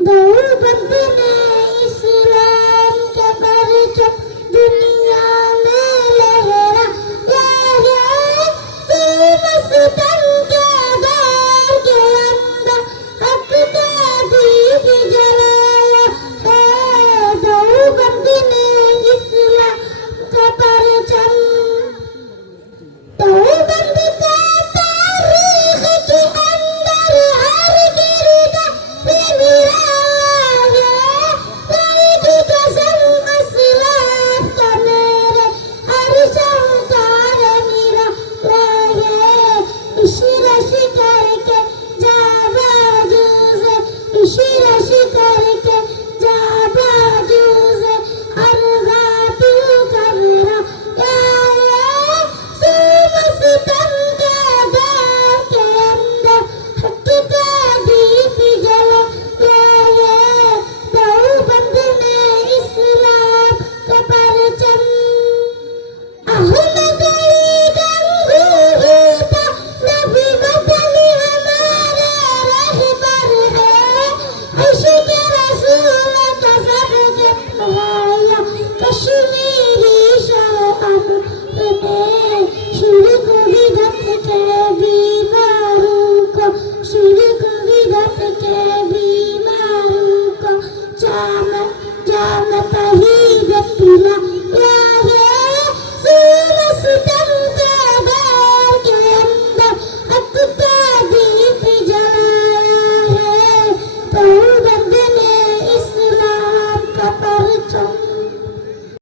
देवबंद ने इस्लाम के परचम दुनिया में लहराया है। मस्तान के दौर के अंदर हक का दीप जलाया है। देवबंद ने इस्लाम का परचम देवबंद का तारीख के अंदर हर गिरदा निराला है। तेरी कसम असलाफ का मेरे हर शौकार निराला है। इशारा करके जावा से इशारा करके